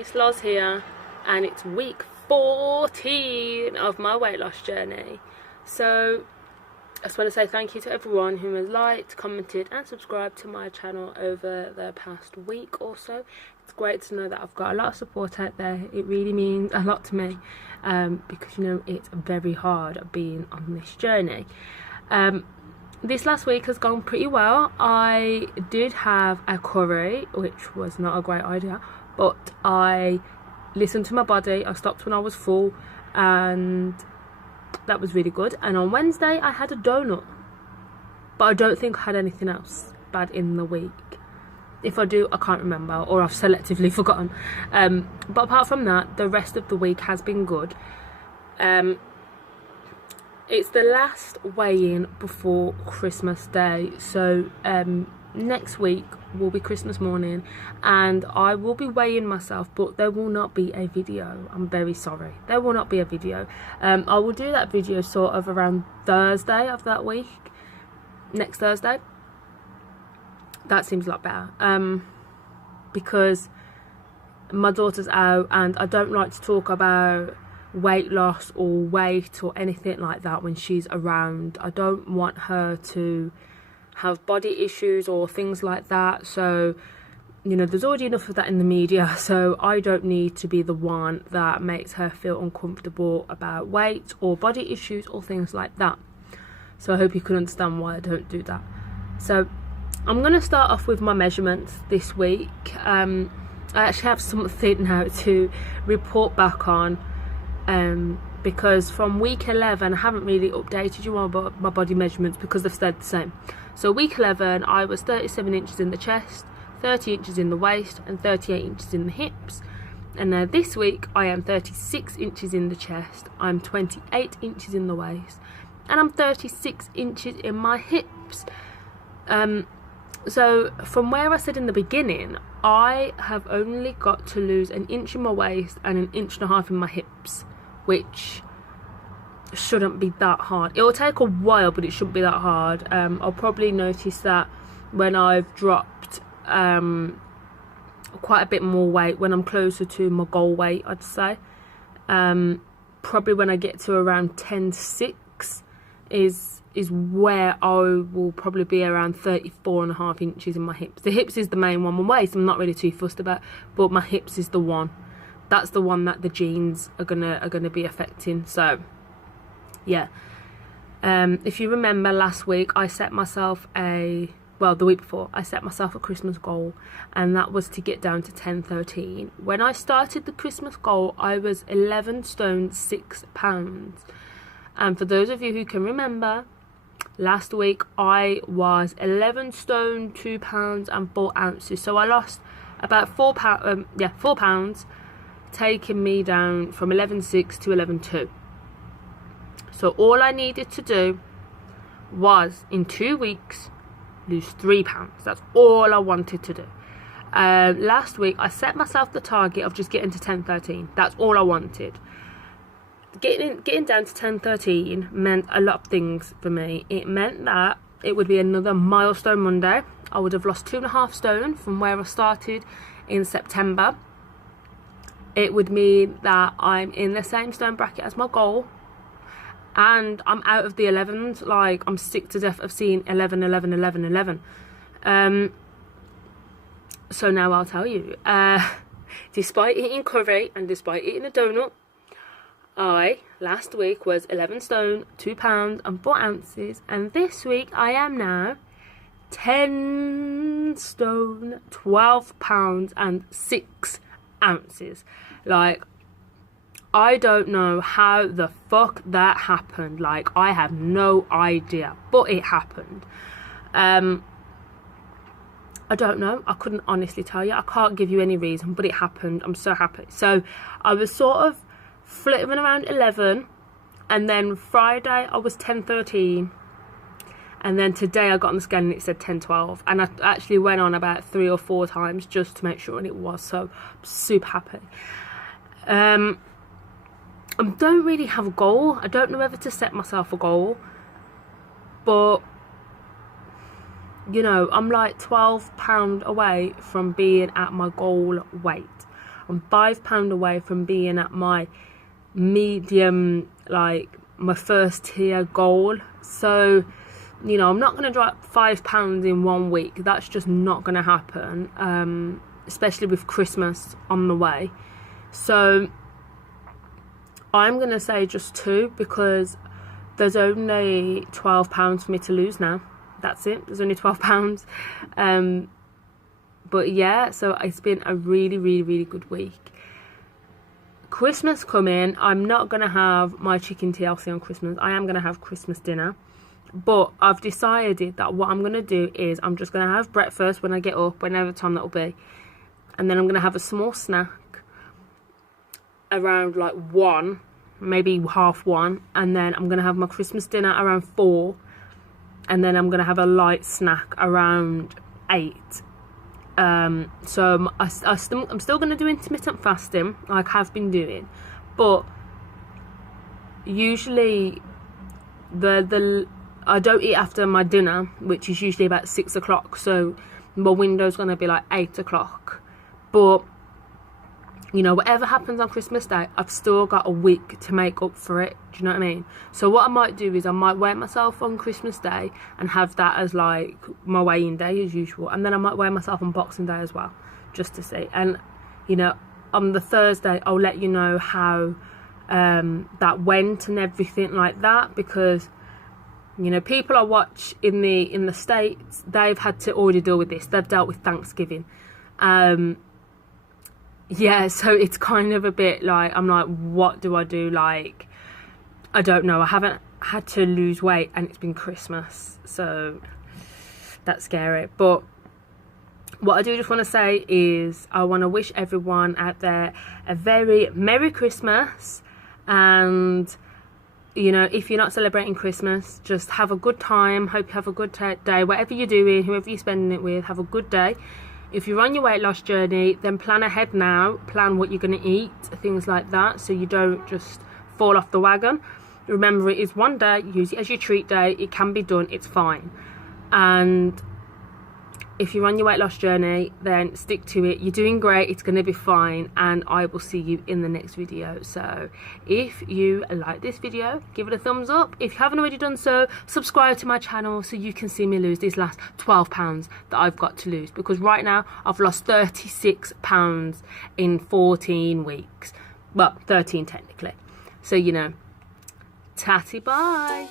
it's Loz here, and it's week 14 of my weight loss journey. So I just want to say thank you to everyone who has liked, commented and subscribed to my channel over the past week or so. It's great to know that I've got a lot of support out there. It really means a lot to me, because you know it's very hard being on this journey. This last week has gone pretty well. I did have a curry, which was not a great idea, but I listened to my body. I stopped when I was full, and that was really good. And on Wednesday I had a donut, but I don't think I had anything else bad in the week. If I do, I can't remember, or I've selectively forgotten. But apart from that, the rest of the week has been good. It's the last weigh-in before Christmas Day, so next week will be Christmas morning and I will be weighing myself, but there will not be a video. I'm very sorry, there will not be a video. I will do that video sort of around Thursday of that week, next Thursday. That seems a lot better, because my daughter's out and I don't like to talk about weight loss or weight or anything like that when she's around. I don't want her to have body issues or things like that. So you know, there's already enough of that in the media, so I don't need to be the one that makes her feel uncomfortable about weight or body issues or things like that. So I hope you can understand why I don't do that. So I'm going to start off with my measurements this week. I actually have something now to report back on, because from week 11 I haven't really updated you on my body measurements because they've stayed the same. So week 11 I was 37 inches in the chest, 30 inches in the waist and 38 inches in the hips. And now this week I am 36 inches in the chest, I'm 28 inches in the waist and I'm 36 inches in my hips. So from where I said in the beginning, I have only got to lose an inch in my waist and an inch and a half in my hips, which shouldn't be that hard. It will take a while, but it shouldn't be that hard. I'll probably notice that when I've dropped quite a bit more weight, when I'm closer to my goal weight, I'd say. Probably when I get to around 10.6 is where I will probably be around 34.5 inches in my hips. The hips is the main one. My waist I'm not really too fussed about, but my hips is the one. That's the one that the jeans are gonna be affecting. So yeah, if you remember last week I set myself the week before I set myself a Christmas goal, and that was to get down to 10.13. When I started the Christmas goal I was 11 stone 6 pounds, and for those of you who can remember, last week I was 11 stone 2 pounds and 4 ounces, so I lost about 4 pounds, taking me down from 11.6 to 11.2. So all I needed to do was in 2 weeks lose 3 pounds. That's all I wanted to do. Last week I set myself the target of just getting to 10.13. That's all I wanted. Getting down to 10.13 meant a lot of things for me. It meant that it would be another milestone Monday. I would have lost 2.5 stone from where I started in September. It would mean that I'm in the same stone bracket as my goal, and I'm out of the 11s. Like, I'm sick to death of seeing 11, 11, 11, 11. So now I'll tell you, despite eating curry and despite eating a donut, I last week was 11 stone 2 pounds and 4 ounces, and this week I am now 10 stone 12 pounds and 6 ounces. Like, I don't know how the fuck that happened. Like, I have no idea, but it happened. I don't know, I couldn't honestly tell you. I can't give you any reason, but it happened. I'm so happy. So I was sort of flitting around 11, and then Friday I was 10.13, and then today I got on the scale and it said 10.12, and I actually went on about 3 or 4 times just to make sure, and it was. So I'm super happy. I don't really have a goal. I don't know whether to set myself a goal, but you know, I'm like £12 away from being at my goal weight. I'm £5 away from being at my medium, like my first tier goal. So, you know, I'm not going to drop £5 in 1 week. That's just not going to happen, especially with Christmas on the way. So I'm going to say just 2, because there's only £12 for me to lose now. That's it. There's only £12. But yeah, so it's been a really, really, really good week. Christmas coming, I'm not going to have my chicken TLC on Christmas. I am going to have Christmas dinner. But I've decided that what I'm going to do is I'm just going to have breakfast when I get up, whenever time that will be. And then I'm going to have a small snack around like 1, maybe 1:30. And then I'm going to have my Christmas dinner around 4. And then I'm going to have a light snack around 8. So I'm still going to do intermittent fasting, like I've been doing, but usually I don't eat after my dinner, which is usually about 6 o'clock. So my window's going to be like 8 o'clock. But you know, whatever happens on Christmas Day, I've still got a week to make up for it. Do you know what I mean? So what I might do is I might weigh myself on Christmas Day and have that as like my weighing day as usual. And then I might weigh myself on Boxing Day as well, just to see. And, you know, on the Thursday, I'll let you know how that went and everything like that. Because, you know, people I watch in the States, they've had to already deal with this. They've dealt with Thanksgiving. Yeah, so it's kind of a bit like, I'm like, what do I do? Like, I don't know. I haven't had to lose weight and it's been Christmas, so that's scary. But what I do just want to say is I want to wish everyone out there a very Merry Christmas. And, you know, if you're not celebrating Christmas, just have a good time. Hope you have a good day. Whatever you're doing, whoever you're spending it with, have a good day. If you're on your weight loss journey, then plan ahead now. Plan what you're going to eat, things like that, so you don't just fall off the wagon. Remember, it is one day. Use it as your treat day. It can be done. It's fine. And if you're on your weight loss journey, then stick to it. You're doing great. It's going to be fine. And I will see you in the next video. So if you like this video, give it a thumbs up. If you haven't already done so, subscribe to my channel so you can see me lose these last £12 that I've got to lose. Because right now, I've lost £36 in 14 weeks. Well, 13 technically. So, you know, tatty bye.